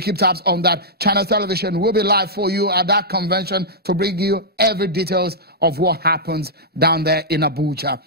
Keep tabs on that. Channel Television will be live for you at that convention to bring you every details of what happens down there in Abuja.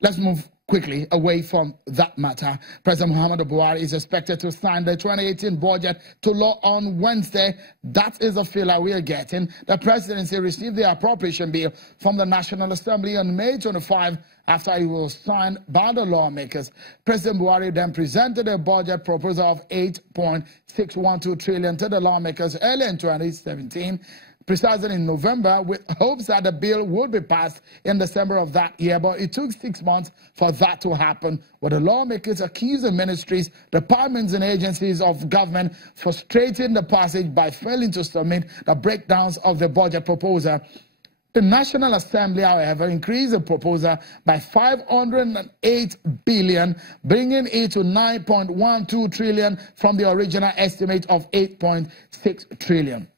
Let's move quickly away from that matter. President Muhammadu Buhari is expected to sign the 2018 budget to law on Wednesday. That is a feeler we are getting. The presidency received the appropriation bill from the National Assembly on May 25 after it was signed by the lawmakers. President Buhari then presented a budget proposal of 8.612 trillion to the lawmakers early in 2017. Precisely in November, with hopes that the bill would be passed in December of that year, but it took 6 months for that to happen, where the lawmakers accused the ministries, departments and agencies of government frustrating the passage by failing to submit the breakdowns of the budget proposal. The National Assembly, however, increased the proposal by 508 billion, bringing it to 9.12 trillion from the original estimate of 8.6 trillion.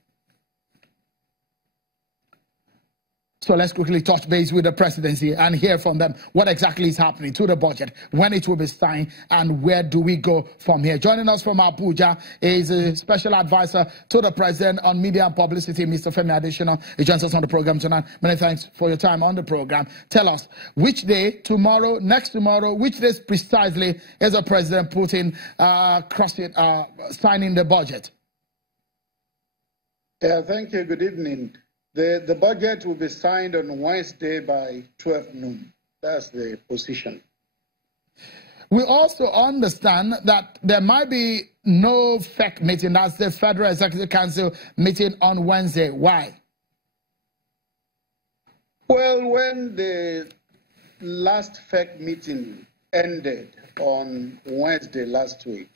So let's quickly touch base with the presidency and hear from them what exactly is happening to the budget, when it will be signed, and where do we go from here. Joining us from Abuja is a special advisor to the president on media and publicity, Mr. Adesina. He joins us on the program tonight. Many thanks for your time on the program. Tell us, which day, tomorrow, next tomorrow, which days precisely is the president putting, signing the budget? Yeah, thank you. Good evening. The budget will be signed on Wednesday by 12 noon. That's the position. We also understand that there might be no FEC meeting. That's the Federal Executive Council meeting on Wednesday. Why? Well, when the last FEC meeting ended on Wednesday last week,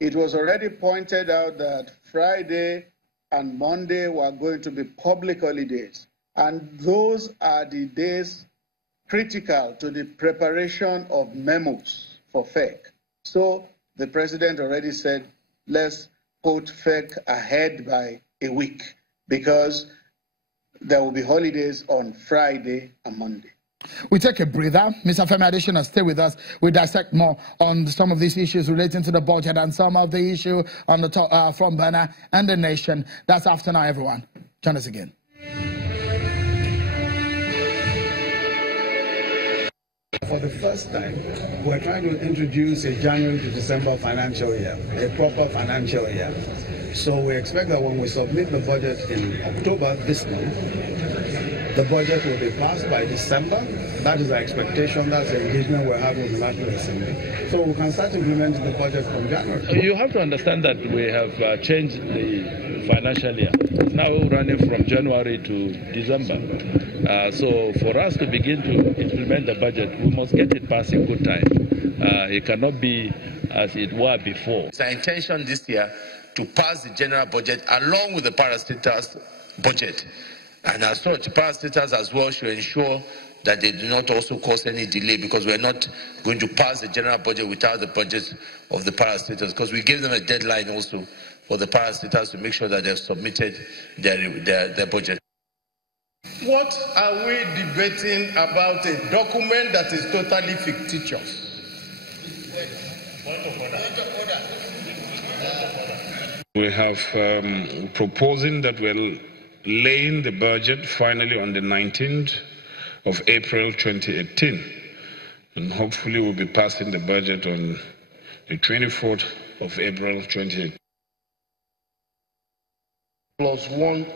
it was already pointed out that Friday and Monday were going to be public holidays. And those are the days critical to the preparation of memos for FEC. So the president already said, let's put FEC ahead by a week because there will be holidays on Friday and Monday. We take a breather. Mr. Adesina, stay with us. We dissect more on some of these issues relating to the budget and some of the issue on the top, from Ghana and the nation. That's after now, everyone. Join us again. For the first time, we're trying to introduce a January to December financial year, a proper financial year. So we expect that when we submit the budget in October this month, the budget will be passed by December. That is our expectation. That's the engagement we're having with the National Assembly. So we can start implementing the budget from January. You have to understand that we have changed the financial year. It's now running from January to December. So for us to begin to implement the budget, we must get it passed in good time. It cannot be as it were before. It's our intention this year to pass the general budget along with the parastatals budget. And as such, parastatals as well should ensure that they do not also cause any delay, because we're not going to pass the general budget without the budget of the parastatals, because we gave them a deadline also for the parastatals to make sure that they've submitted their budget. What are we debating about a document that is totally fictitious? We have proposing that we're laying the budget finally on the 19th of April 2018. And hopefully we'll be passing the budget on the 24th of April 2018. Plus 1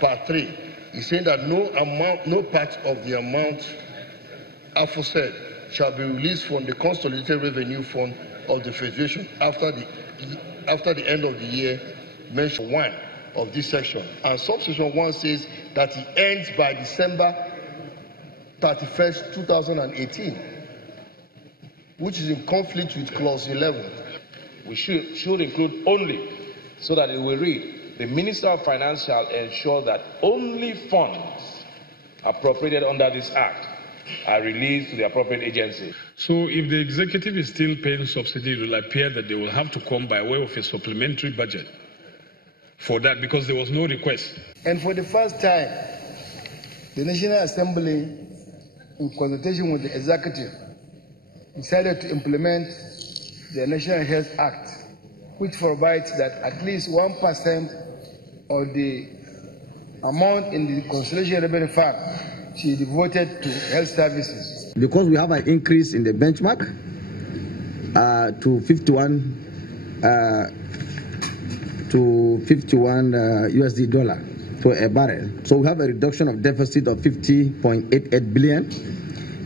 part 3. He's saying that no part of the amount aforesaid shall be released from the Consolidated Revenue Fund of the Federation after the end of the year, mention 1 of this section. And subsection 1 says that it ends by December 31st, 2018, which is in conflict with clause 11. We should include only, so that it will read, the Minister of Finance shall ensure that only funds appropriated under this act are released to the appropriate agency. So if the executive is still paying subsidy, it will appear that they will have to come by way of a supplementary budget for that, because there was no request. And for the first time, the National Assembly, in consultation with the executive, decided to implement the National Health Act, which provides that at least 1% of the amount in the Consolidation Revenue Fund should be devoted to health services. Because we have an increase in the benchmark to 51 USD dollar to a barrel. So we have a reduction of deficit of 50.88 billion.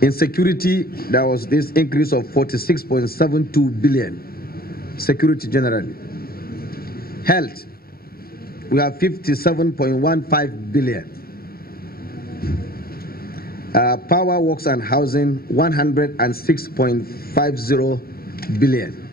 In security, there was this increase of 46.72 billion. Security generally. Health, we have 57.15 billion. Power, works and housing, 106.50 billion.